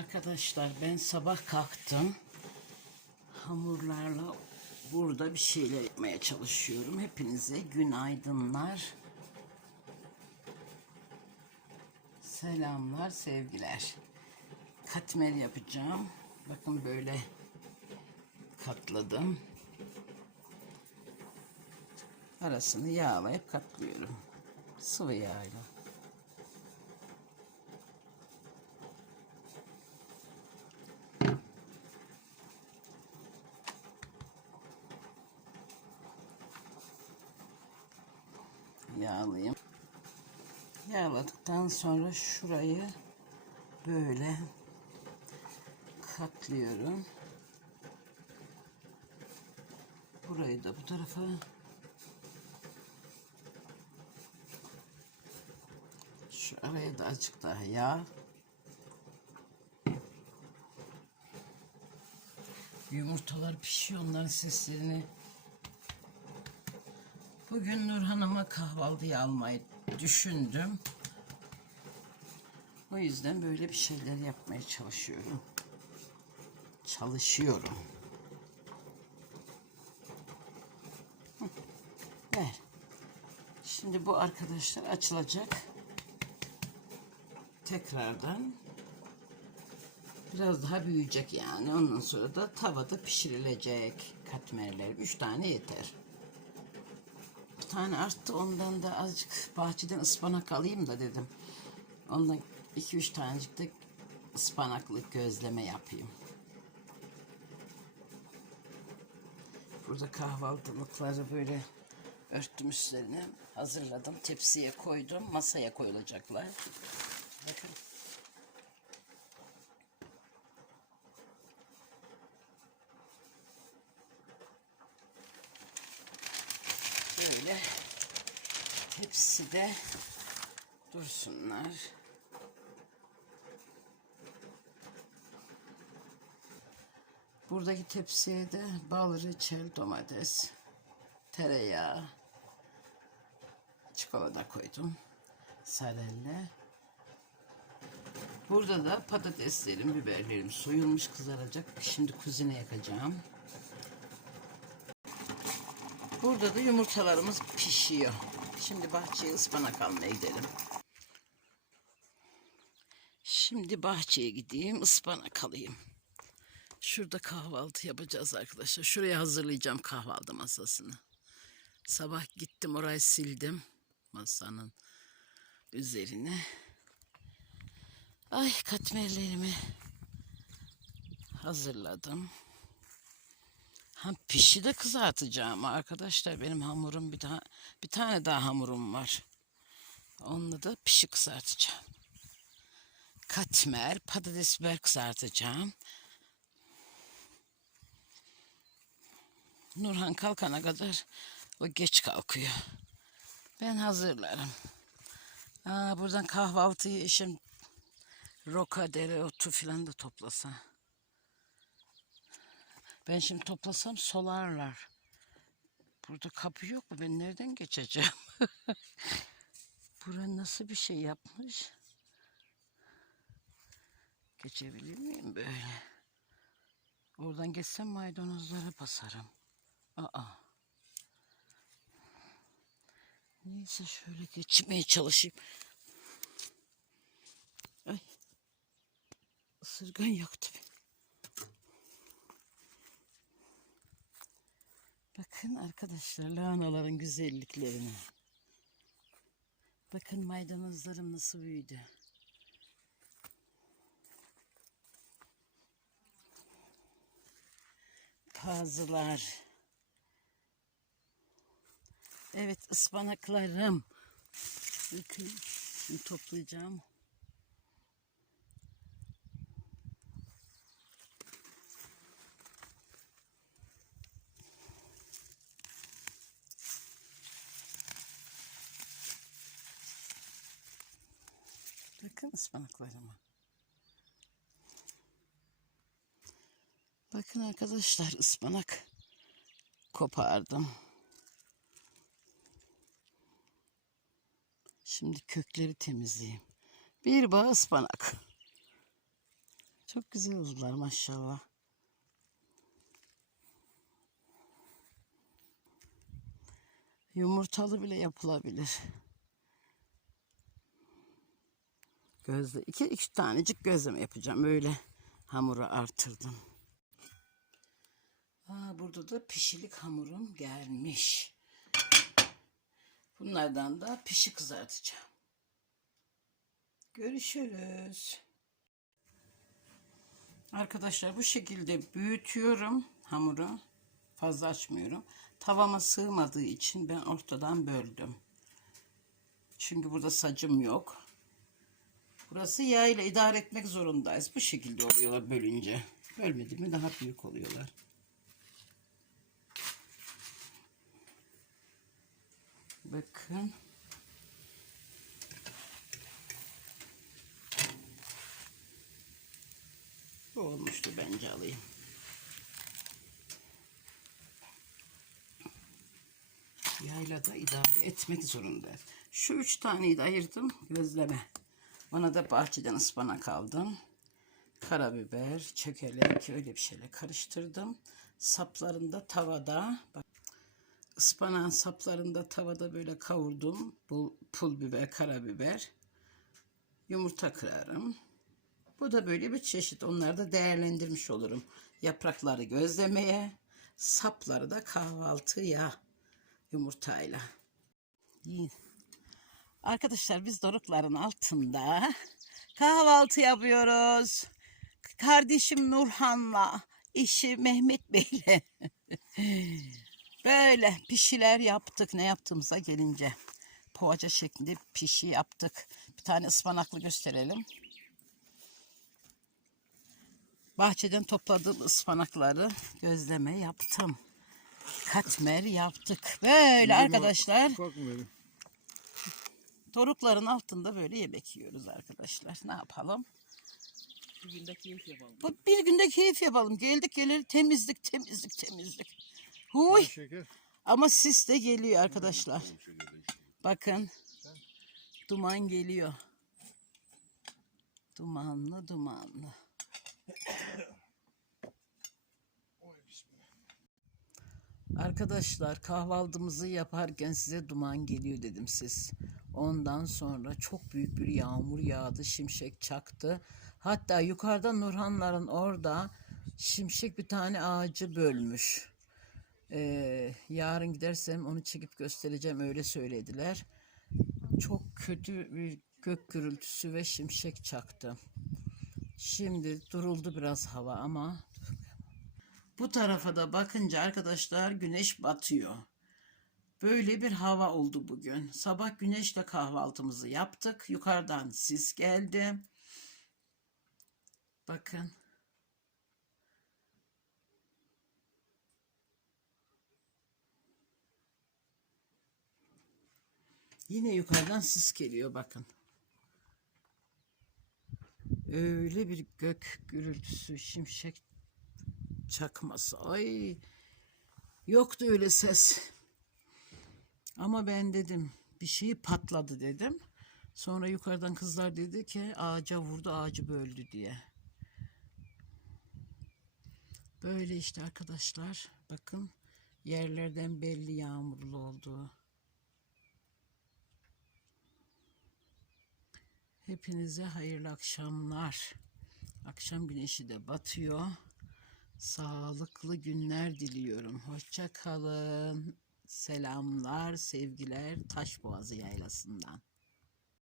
Arkadaşlar ben sabah kalktım. Hamurlarla burada bir şeyler yapmaya çalışıyorum. Hepinize günaydınlar. Selamlar, sevgiler. Katmer yapacağım. Bakın böyle katladım. Arasını yağlayıp katlıyorum. Sıvı yağıyla. Yağlayayım. Yağladıktan sonra şurayı böyle katlıyorum. Burayı da bu tarafa şu araya da azıcık daha yağ. Yumurtalar pişiyor onların seslerini Bugün Nur Hanım'a kahvaltıya almayı düşündüm. O yüzden böyle bir şeyler yapmaya çalışıyorum. Çalışıyorum. Ver. Şimdi bu arkadaşlar açılacak. Tekrardan biraz daha büyüyecek yani. Ondan sonra da tavada pişirilecek katmerler. Üç tane yeter tane arttı. Ondan da azıcık bahçeden ıspanak alayım da dedim. Ondan iki üç tanecik de ıspanaklı gözleme yapayım. Burada kahvaltılıkları böyle örttüm üstlerine hazırladım. Tepsiye koydum. Masaya koyulacaklar. Bakın. Böyle tepside dursunlar. Buradaki tepsiye de bal, reçel, domates, tereyağı, çikolata koydum. Sarelle. Burada da patateslerim, biberlerim soyulmuş kızaracak. Şimdi kuzine yakacağım. Burada da yumurtalarımız pişiyor. Şimdi bahçeye ıspanak almaya gidelim. Şimdi bahçeye gideyim ıspanak alayım. Şurada kahvaltı yapacağız arkadaşlar. Şuraya hazırlayacağım kahvaltı masasını. Sabah gittim orayı sildim. Masanın üzerine. Ay katmerlerimi hazırladım. Ha pişi de kızartacağım arkadaşlar. Benim hamurum bir daha bir tane daha hamurum var. Onunla da pişi kızartacağım. Katmer, patates biber kızartacağım. Nurhan kalkana kadar o geç kalkıyor. Ben hazırlarım. Aa, buradan kahvaltıyı eşim roka, dereotu filan da toplasa. Ben şimdi toplasam solarlar. Burada kapı yok mu? Ben nereden geçeceğim? Bura nasıl bir şey yapmış? Geçebilir miyim böyle? Oradan geçsem maydanozlara basarım. Aa. Neyse şöyle geçmeye çalışayım. Ay. Isırgan yaktı beni. Bakın arkadaşlar lahanaların güzelliklerine. Bakın maydanozlarım nasıl büyüdü. Pazılar. Evet ıspanaklarım. Bakın toplayacağım. Bakın ıspanaklarıma. Bakın arkadaşlar ıspanak kopardım. Şimdi kökleri temizleyeyim. Bir bağ ıspanak. Çok güzel oldular maşallah. Yumurtalı bile yapılabilir. Gözle iki, iki tanecik gözleme yapacağım. Böyle hamuru artırdım. Aa, burada da pişilik hamurum gelmiş. Bunlardan da pişi kızartacağım. Görüşürüz. Arkadaşlar bu şekilde büyütüyorum hamuru. Fazla açmıyorum. Tavama sığmadığı için ben ortadan böldüm. Çünkü burada sacım yok. Burası yağ ile idare etmek zorundayız. Bu şekilde oluyorlar bölünce. Bölmedi mi daha büyük oluyorlar. Bakın. Bu olmuştu bence alayım. Yayla da idare etmek zorundayız. Şu üç taneyi de ayırdım gözleme. Bana da bahçeden ıspanak aldım. Karabiber, çökelek öyle bir şeyle karıştırdım. Saplarını da tavada bak ıspanağın saplarını da tavada böyle kavurdum. Bu pul biber, karabiber. Yumurta kırarım. Bu da böyle bir çeşit. Onları da değerlendirmiş olurum. Yaprakları gözlemeye, sapları da kahvaltıya yumurtayla. Yiyin. Arkadaşlar biz dorukların altında kahvaltı yapıyoruz. Kardeşim Nurhan'la, eşi Mehmet Bey'le böyle pişiler yaptık. Ne yaptığımıza gelince poğaça şeklinde pişi yaptık. Bir tane ıspanaklı gösterelim. Bahçeden topladığım ıspanakları gözleme yaptım. Katmer yaptık. Böyle arkadaşlar. Dorukların altında böyle yemek yiyoruz arkadaşlar. Ne yapalım? Bir günde keyif yapalım. Bu bir günde keyif yapalım. Geldik geleli temizlik temizlik temizlik. Huy. Şeker. Ama sis de geliyor arkadaşlar. Bakın. Duman geliyor. Dumanlı dumanlı. Arkadaşlar kahvaltımızı yaparken size duman geliyor dedim siz. Ondan sonra çok büyük bir yağmur yağdı, şimşek çaktı. Hatta yukarıda Nurhanların orada şimşek bir tane ağacı bölmüş. Ee, yarın gidersem onu çekip göstereceğim öyle söylediler. Çok kötü bir gök gürültüsü ve şimşek çaktı. Şimdi duruldu biraz hava ama bu tarafa da bakınca arkadaşlar güneş batıyor. Böyle bir hava oldu bugün. Sabah güneşle kahvaltımızı yaptık. Yukarıdan sis geldi. Bakın. Yine yukarıdan sis geliyor bakın. Öyle bir gök gürültüsü, şimşek çakması. Ay yoktu öyle ses. Ama ben dedim bir şey patladı dedim. Sonra yukarıdan kızlar dedi ki ağaca vurdu ağacı böldü diye. Böyle işte arkadaşlar bakın yerlerden belli yağmurlu oldu. Hepinize hayırlı akşamlar. Akşam güneşi de batıyor. Sağlıklı günler diliyorum. Hoşça kalın. Selamlar, sevgiler Taşboğazı Yaylası'ndan.